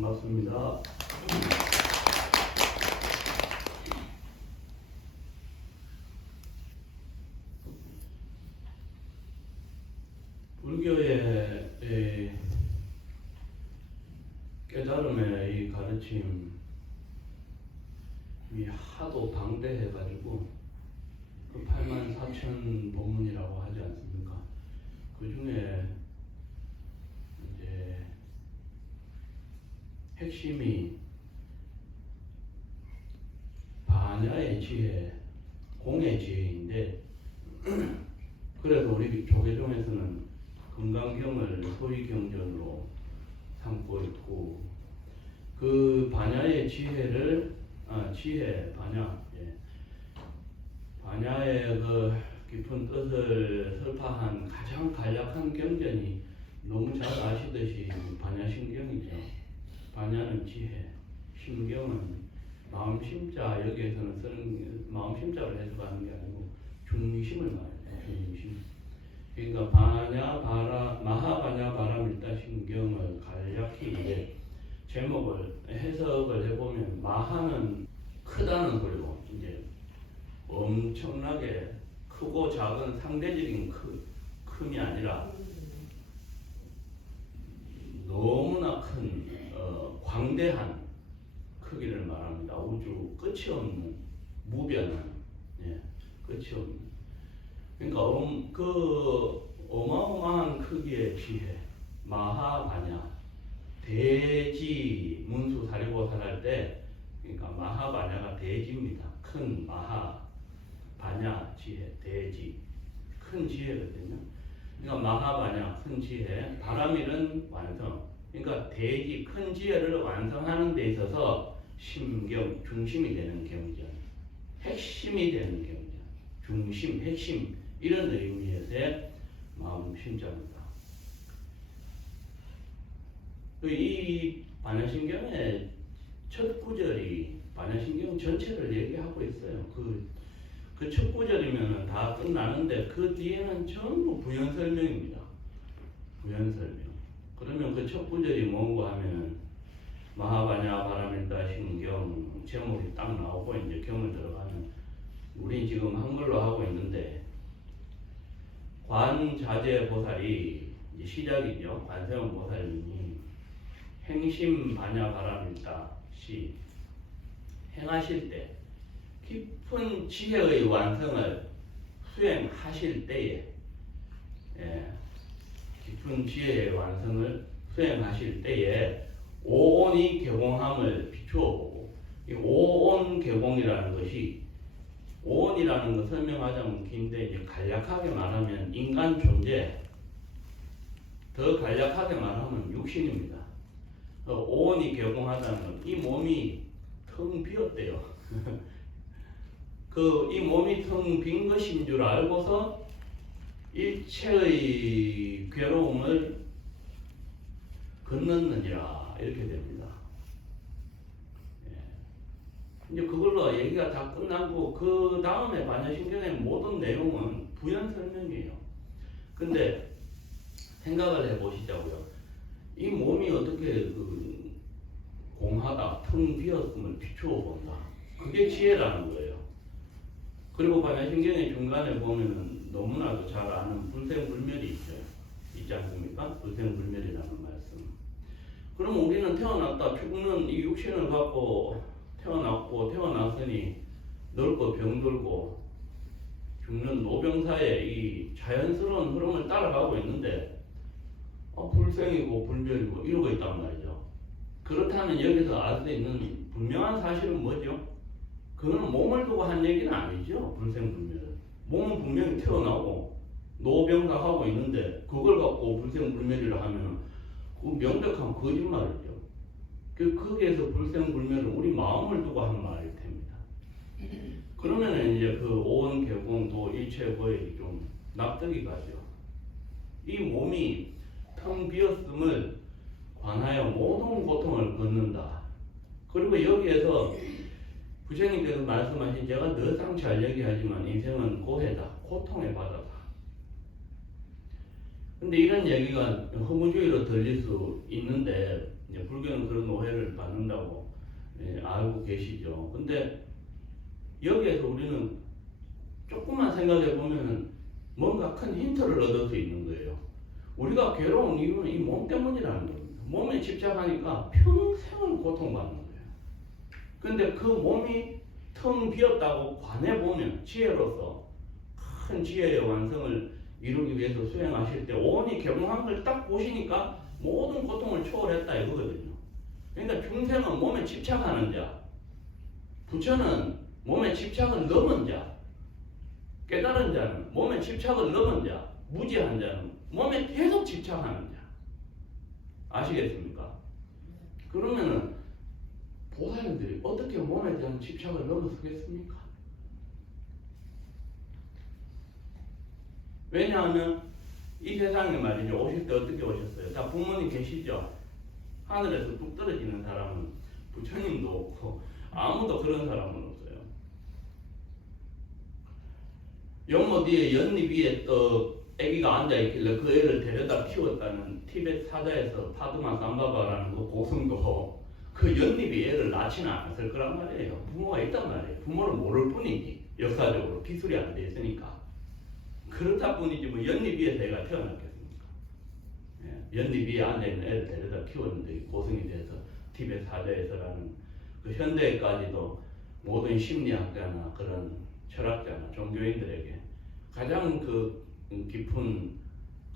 반갑습니다. 불교의 깨달음의 이 가르침이 하도 방대해가지고 그 84,000 법문이라고 하지 않습니까? 그 중에 이제 핵심이 반야의 지혜, 공의 지혜인데 그래서 우리 조계종에서는 금강경을 소위경전으로 삼고 있고 그 반야의 지혜를 반야의 그 깊은 뜻을 설파한 가장 간략한 경전이 너무 잘 아시듯이 반야심경이죠. 반야는 지혜, 심경은 마음심자, 여기에서는 쓰는 마음심자로 해석하는 게 아니고 중심을 말해요. 중심. 그러니까 마하반야 바라밀다심경을 간략히 이제 제목을 해석을 해보면 마하는 크다는 소리고 이제 엄청나게 크고 작은 상대적인 큼이 아니라 너무나 큰 광대한 크기를 말합니다. 우주 끝이 없는 무변한 끝이 없는 그러니까 그 어마어마한 크기의 지혜 마하반야 대지 문수 사리고살 할 때 그러니까 마하반야가 대지입니다. 큰 마하 반야 지혜 대지 큰 지혜거든요. 그러니까 마하반야 큰 지혜 바라밀은 완성 그러니까 대지 큰 지혜를 완성하는 데 있어서 심경 중심이 되는 경전 핵심이 되는 경전 중심 핵심 이런 의미에서의 마음 심자입니다. 이 반야심경의 첫 구절이 반야심경 전체를 얘기하고 있어요. 그 첫 구절이면 다 끝나는데 그 뒤에는 전부 부연 설명입니다. 부연 설명. 그러면 그 첫 구절이 뭔고 하면은 마하반야 바라밀다 심경 제목이 딱 나오고 이제 경을 들어가면 우리 지금 한글로 하고 있는데 관자재 보살이 이제 시작이죠. 관세음 보살님이 행심 반야 바라밀다 시 행하실 때 깊은 지혜의 완성을 수행하실 때에 깊은 지혜의 완성을 수행하실 때에 오온이 개공함을 비추어 보고 이 오온 개공이라는 것이 오온이라는 거 설명하자면 긴데 이제 간략하게 말하면 인간 존재 더 간략하게 말하면 육신입니다. 오온이 개공하다는 건 이 몸이 텅 비었대요. 이 몸이 텅 빈 것인 줄 알고서 일체의 괴로움을 건넜느니라 이렇게 됩니다. 이제 그걸로 얘기가 다 끝나고 그 다음에 반야심경의 모든 내용은 부연 설명이에요. 근데 생각을 해보시자고요. 이 몸이 어떻게 공하다, 텅 비었음을 비추어 본다. 그게 지혜라는 거예요. 그리고 반야심경의 중간에 보면은 너무나도 잘 아는 불생불멸이 있지 않습니까? 불생불멸이라는 말씀. 그럼 우리는 태어났다 죽는 이 육신을 갖고 태어났으니 늙고 병들고 죽는 노병사의 이 자연스러운 흐름을 따라가고 있는데 불생이고 불멸이고 이러고 있단 말이죠. 그렇다면 여기서 알 수 있는 분명한 사실은 뭐죠? 그거는 몸을 두고 한 얘기는 아니죠. 불생불멸은. 몸은 분명히 태어나고 노병사하고 있는데 그걸 갖고 불생불멸이라 하면 그 명백한 거짓말이죠. 거기에서 불생불멸은 우리 마음을 두고 하는 말일 텐니다. 그러면은 이제 그 오온 개공도 일체 거의 좀 납득이 가죠. 이 몸이 텅 비었음을 관하여 모든 고통을 걷는다. 그리고 여기에서 부처님께서 말씀하신 제가 늘상 잘 얘기하지만 인생은 고해다. 고통의 바다다. 근데 이런 얘기가 허무주의로 들릴 수 있는데 이제 불교는 그런 오해를 받는다고 알고 계시죠. 근데 여기에서 우리는 조금만 생각해 보면은 뭔가 큰 힌트를 얻을 수 있는 거예요. 우리가 괴로운 이유는 이 몸 때문이라는 겁니다. 몸에 집착하니까 평생을 고통받는 거예요. 근데 그 몸이 텅 비었다고 관해보면 지혜로서 큰 지혜의 완성을 이루기 위해서 수행하실 때 온이 개봉한 걸 딱 보시니까 모든 고통을 초월했다 이거거든요. 그러니까 중생은 몸에 집착하는 자, 부처는 몸에 집착을 넘은 자, 깨달은 자는 몸에 집착을 넘은 자, 무지한 자는 몸에 계속 집착하는 자. 아시겠습니까? 그러면은 보살님들이 어떻게 몸에 대한 집착을 넘어서겠습니까? 왜냐하면 이 세상에 말이죠. 오실 때 어떻게 오셨어요? 다 부모님 계시죠? 하늘에서 뚝 떨어지는 사람은 부처님도 없고 아무도 그런 사람은 없어요. 연못 뒤에 연잎 위에 또 아기가 앉아있길래 그 애를 데려다 키웠다는 티베트 사자에서 파드마 삼바바라는 그 고승도 그 연잎이 애를 낳지는 않았을 거란 말이에요. 부모가 있단 말이에요. 부모를 모를 뿐이지 역사적으로 기술이 안 돼 있으니까. 그렇다 뿐이지 뭐 연잎 위에서 애가 태어났겠습니까? 연잎 위에 앉아있는 애를 데려다 키웠는데 고승이 돼서 티베트 사자에서라는 그 현대까지도 모든 심리학자나 그런 철학자나 종교인들에게 가장 그 깊은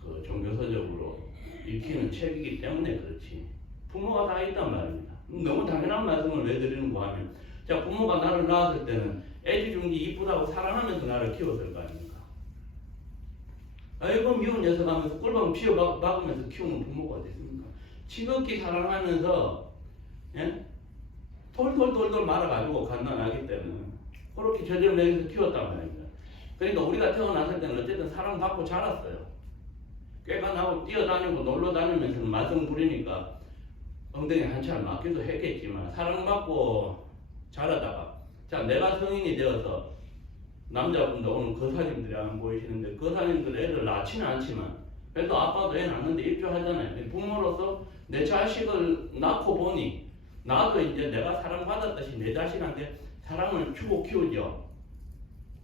그 종교서적으로 읽히는 책이기 때문에 그렇지. 부모가 다 있단 말입니다. 너무 당연한 말씀을 왜 드리는가 하면, 자, 부모가 나를 낳았을 때는 애지중지 이쁘다고 사랑하면서 나를 키웠을 거 아닙니까? 아이고 미운 녀석 하면서 꿀밤 피워 박으면서 키우는 부모가 어디 있습니까? 지극히 사랑하면서 예? 돌돌돌돌 말아가지고 갓난아기 때는 그렇게 저절 먹여서 키웠단 말입니다. 그러니까 우리가 태어났을 때는 어쨌든 사랑받고 자랐어요. 꾀가 나고 뛰어다니고 놀러 다니면서 말썽 부리니까 엉덩이 한차를 맞기도 했겠지만 사랑받고 자라다가 자 내가 성인이 되어서 남자분들 오늘 거사님들이 안 보이시는데 거사님들 애를 낳지는 않지만 그래도 아빠도 애 낳는데 입주하잖아요. 부모로서 내 자식을 낳고 보니 나도 이제 내가 사랑받았듯이 내 자식한테 사랑을 주고 키우죠.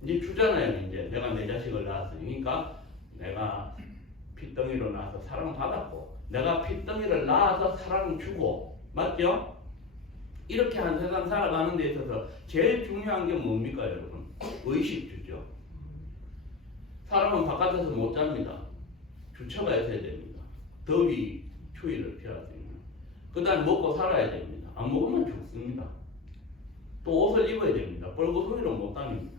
이제 주잖아요. 이제 내가 내 자식을 낳았으니까 내가 핏덩이로 낳아서 사랑받았고 내가 핏덩이를 낳아서 사랑 주고 맞죠? 이렇게 한 세상 살아가는 데 있어서 제일 중요한 게 뭡니까 여러분? 의식주죠. 사람은 바깥에서 못 잡니다. 주처가 있어야 됩니다. 더위, 추위를 피할 수 있는. 그 다음에 먹고 살아야 됩니다. 안 먹으면 죽습니다. 또 옷을 입어야 됩니다. 뻘겋으로 못 다닙니다.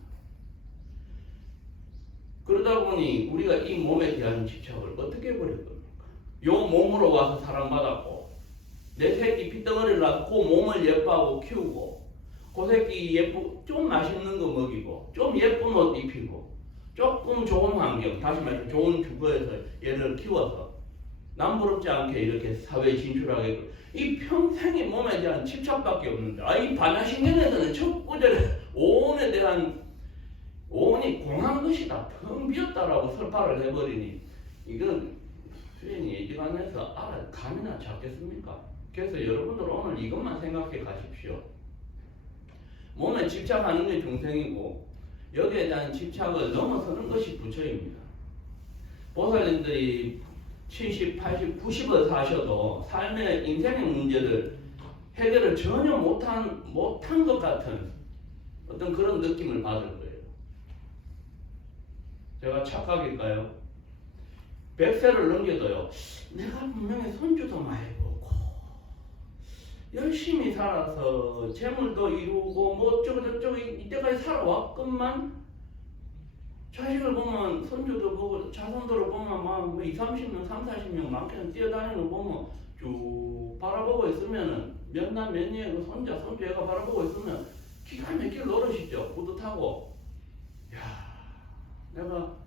그러다 보니 우리가 이 몸에 대한 집착을 어떻게 버릴 겁니까? 요 몸으로 와서 사랑받았고 내 새끼 핏덩어리를 낳고 그 몸을 예뻐하고 키우고 그 새끼 좀 맛있는 거 먹이고 좀 예쁜 옷 입히고 조금 좋은 환경 다시 말해서 좋은 주거에서 얘를 키워서 남부럽지 않게 이렇게 사회에 진출하게 이 평생이 몸에 대한 집착밖에 없는데 이 반야신경에서는 첫 구절에 오온에 대한 오온이 공한 것이다 텅 비었다라고 설파를 해버리니 이건 수행이 예지간해서 감이나 잡겠습니까? 그래서 여러분들 오늘 이것만 생각해 가십시오. 몸에 집착하는 게 중생이고 여기에 대한 집착을 넘어서는 것이 부처입니다. 보살님들이 70, 80, 90을 사셔도 삶의 인생의 문제를 해결을 전혀 못한 것 같은 어떤 그런 느낌을 받을 거예요. 제가 착각일까요? 100세를 넘겨도요. 내가 분명히 손주도 많이 보고 열심히 살아서 재물도 이루고 뭐 어쩌고저쩌고 이때까지 살아왔건만 자식을 보면 손주도 보고 자손들을 보면 막 20, 30명, 30, 40명 많게는 뛰어다니는 거 보면 쭉 바라보고 있으면은 몇 날 몇 년에 그 손주 애가 바라보고 있으면 기가 막힐 노릇이죠. 뿌듯하고 야 내가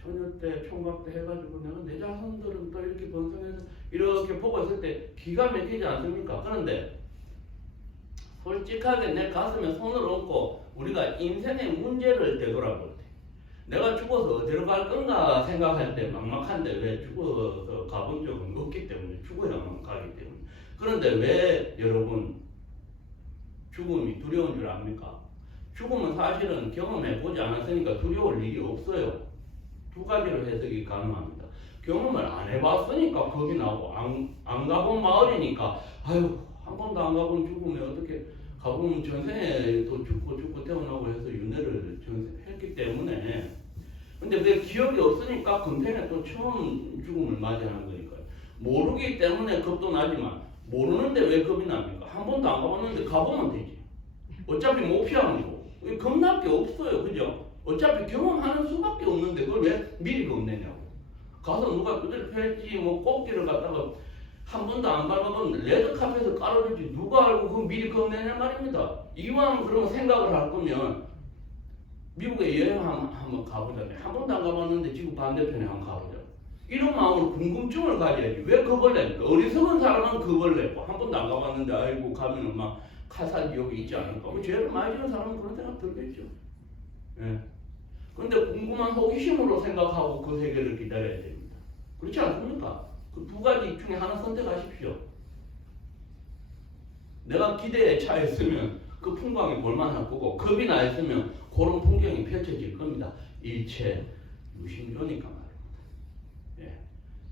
처녀 때 총각 때 해가지고 내가 내 자손들은 또 이렇게 번성해서 이렇게 보고 있을 때 기가 막히지 않습니까? 그런데 솔직하게 내 가슴에 손을 얹고 우리가 인생의 문제를 되돌아볼 때 내가 죽어서 어디로 갈 건가 생각할 때 막막한데 왜 죽어서 가본 적은 없기 때문에 죽어야만 가기 때문에. 그런데 왜 여러분 죽음이 두려운 줄 압니까? 죽음은 사실은 경험해보지 않았으니까 두려울 일이 없어요. 두 가지로 해석이 가능합니다. 경험을 안 해봤으니까 겁이 나고 안 가본 마을이니까 아유 한 번도 안 가본 죽음에 어떻게 가보면 전생에 또 죽고 태어나고 해서 윤회를 했기 때문에. 근데 왜 기억이 없으니까 금생에 또 처음 죽음을 맞이하는 거니까요. 모르기 때문에 겁도 나지만 모르는데 왜 겁이 납니까? 한 번도 안 가봤는데 가보면 되지. 어차피 못 피하는 거고. 겁날 게 없어요. 그죠? 어차피 경험하는 수밖에 없는데 그걸 왜 미리 겁내냐고. 가서 누가 그들 펼지 뭐 꽃길을 갔다가 한 번도 안 밟아본 레드카펫을 깔아줄지 누가 알고 그걸 미리 겁내냐 말입니다. 이왕 그러면 생각을 할 거면 미국에 여행 한번 가보자네. 한 번도 안 가봤는데 지구 반대편에 한번 가보자. 이런 마음으로 궁금증을 가져야지. 왜 겁을 냅니까? 어리석은 사람은 겁을 내고 한 번도 안 가봤는데 아이고 가면은 막 카사지옥이 있지 않을까. 죄를 많이 지는 사람은 그런 생각 들겠죠. 예. 그런데 궁금한 호기심으로 생각하고 그 세계를 기다려야 됩니다. 그렇지 않습니까? 그 두 가지 중에 하나 선택하십시오. 내가 기대에 차 있으면 그 풍광이 볼만할 거고 겁이 나 있으면 그런 풍경이 펼쳐질 겁니다. 일체 무심조니까 말입니다. 예.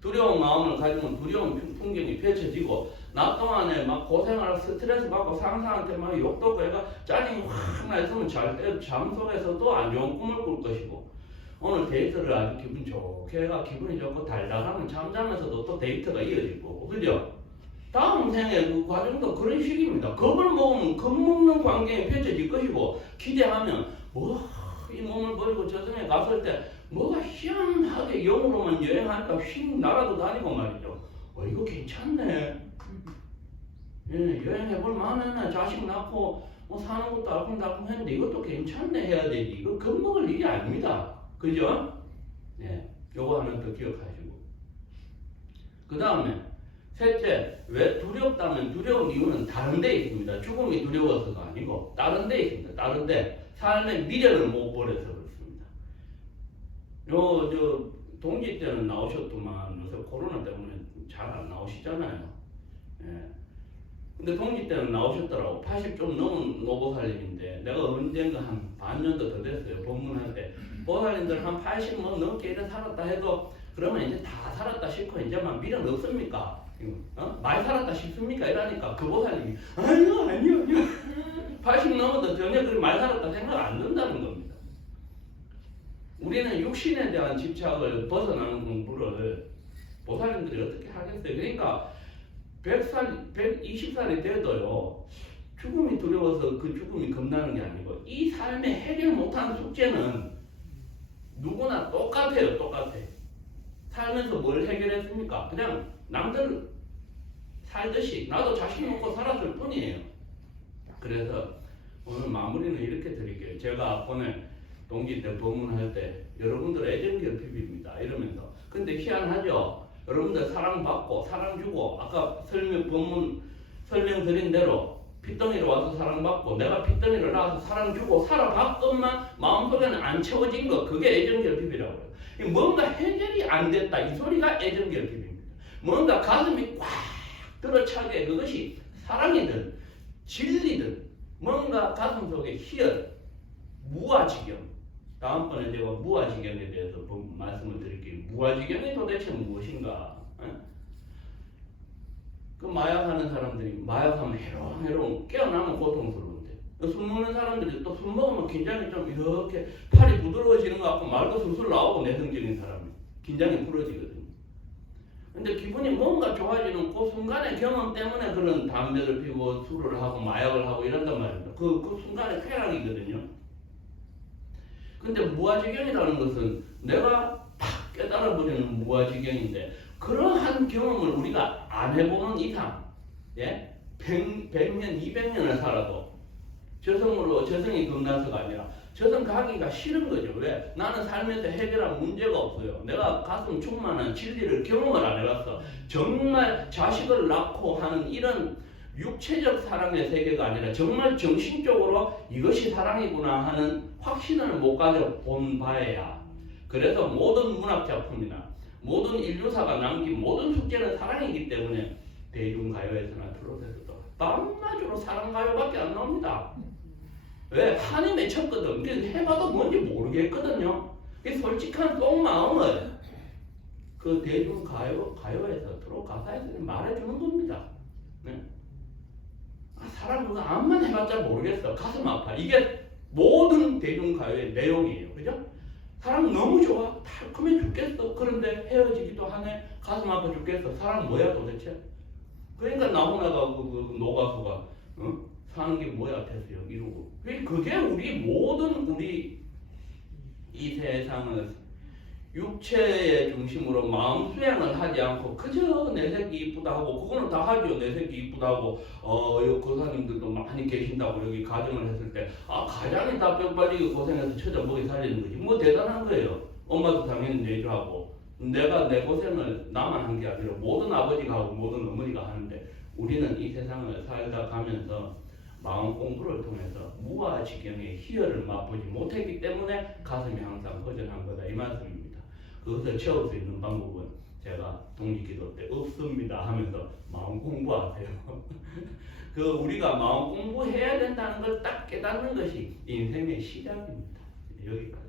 두려운 마음을 가지면 두려운 풍경이 펼쳐지고 낮 동안에 막 고생을 스트레스 받고 상사한테 막 욕도 하고 얘가 짜증이 확 나 있으면 잘 때 잠 속에서도 안 좋은 꿈을 꿀 것이고 오늘 데이트를 아주 기분 좋게 해가 기분이 좋고 달달하면 잠자면서도 또 데이트가 이어질 거고 그죠? 다음 생에 그 과정도 그런 식입니다. 겁을 먹으면 겁먹는 광경이 펼쳐질 것이고 기대하면 이 몸을 버리고 저승에 갔을 때 뭐가 희한하게 영으로만 여행하니까 휙 날아도 다니고 말이죠. 이거 괜찮네. 예, 여행해볼 만하네. 자식 낳고 뭐 사는 것도 알콩달콩 했는데 이것도 괜찮네 해야 되지. 이거 겁먹을 일이 아닙니다. 그죠? 네, 요거 하나 더 기억하시고. 그 다음에 셋째, 왜 두렵다면 두려운 이유는 다른 데 있습니다. 죽음이 두려워서가 아니고 다른 데 있습니다. 다른 데 삶의 미래를 못 버려서 그렇습니다. 동지 때는 나오셨더만 요새 코로나 때문에 잘 안 나오시잖아요. 예. 근데 동지 때는 나오셨더라고. 80 좀 넘은 노보살님인데 내가 언젠가 한 반년도 더 됐어요. 법문할 때 보살님들 한 80 뭐 넘게 이래 살았다 해도 그러면 이제 다 살았다 싶고 이제 막 미련 없습니까? 많이 살았다 싶습니까? 이러니까 그 보살님이 아니요 80 넘어도 전혀 그렇게 많이 살았다 생각 안 든다는 겁니다. 우리는 육신에 대한 집착을 벗어나는 공부를 보살님들이 어떻게 하겠어요? 그러니까 100살, 120살이 돼도요 죽음이 두려워서 그 죽음이 겁나는 게 아니고 이 삶에 해결 못한 숙제는 누구나 똑같아요. 똑같아. 살면서 뭘 해결했습니까? 그냥 남들 살듯이 나도 자신 놓고 살았을 뿐이에요. 그래서 오늘 마무리는 이렇게 드릴게요. 제가 앞번에 동기 때 법문할 때 여러분들 애정결핍입니다 이러면서 근데 희한하죠. 여러분들 사랑받고 사랑 주고 아까 법문 설명드린 대로 핏덩이로 와서 사랑받고 내가 핏덩이를 낳아서 사랑 주고 살아봤건만 마음속에는 안 채워진 거 그게 애정결핍이라고요. 뭔가 해결이 안 됐다 이 소리가 애정결핍입니다. 뭔가 가슴이 꽉 들어차게 그것이 사랑이든 진리든 뭔가 가슴 속에 희열 무아지경 다음번에 제가 무아지경에 대해서 말씀을 드릴게요. 무아지경이 도대체 무엇인가? 그 마약하는 사람들이 마약하면 해롱해롱 깨어나면 고통스러운데 술 먹는 사람들이 또 술 먹으면 긴장이 좀 이렇게 팔이 부드러워지는 것 같고 말도 술술 나오고 내성적인 사람이 긴장이 풀어지거든요. 근데 기분이 뭔가 좋아지는 그 순간의 경험 때문에 그런 담배를 피우고 술을 하고 마약을 하고 이런단 말입니다. 그 순간의 쾌락이거든요. 근데 무아지경이라는 것은 내가 팍 깨달아버리는 무아지경인데 그러한 경험을 우리가 안 해보는 이상 100년, 200년을 살아도 저승이 겁나서가 아니라 저승 가기가 싫은 거죠. 왜? 나는 삶에서 해결한 문제가 없어요. 내가 가슴 충만한 진리를 경험을 안 해봤어. 정말 자식을 낳고 하는 이런 육체적 사랑의 세계가 아니라 정말 정신적으로 이것이 사랑이구나 하는 확신을 못 가져본 바에야 그래서 모든 문학 작품이나 모든 인류사가 남긴 모든 숙제는 사랑이기 때문에 대중가요에서나 트롯에서도 밤낮으로 사랑가요밖에 안 나옵니다. 왜? 한이 맺혔거든. 해봐도 뭔지 모르겠거든요. 솔직한 속마음을 그 가요에서 트롯 가사에서 말해주는 겁니다. 네. 사람 그거 암만 해봤자 모르겠어. 가슴 아파. 이게 모든 대중가요의 내용이에요. 그죠? 사람 너무 좋아. 달콤해 죽겠어. 그런데 헤어지기도 하네. 가슴 아파 죽겠어. 사람 뭐야 도대체? 그러니까 나훈아가 그 노가수가 사는 게 뭐야 됐어요. 이러고. 그게 우리 이 세상을 육체의 중심으로 마음 수행을 하지 않고 그저 내 새끼 이쁘다 하고 그거는 다 하죠. 내 새끼 이쁘다 하고 교사님들도 많이 계신다고 여기 가정을 했을 때 가장이 다 뼈 빨리게 고생해서 처자 먹이 살리는 거지 뭐 대단한 거예요. 엄마도 당연히 내주하고 내가 내 고생을 나만 한 게 아니라 모든 아버지가 하고 모든 어머니가 하는데 우리는 이 세상을 살다 가면서 마음 공부를 통해서 무아지경의 희열을 맛보지 못했기 때문에 가슴이 항상 허전한 거다 이 말씀입니다. 그것을 채울 수 있는 방법은 제가 독립기도 때 없습니다 하면서 마음 공부하세요. 그 우리가 마음 공부해야 된다는 걸 딱 깨닫는 것이 인생의 시작입니다. 여기까지.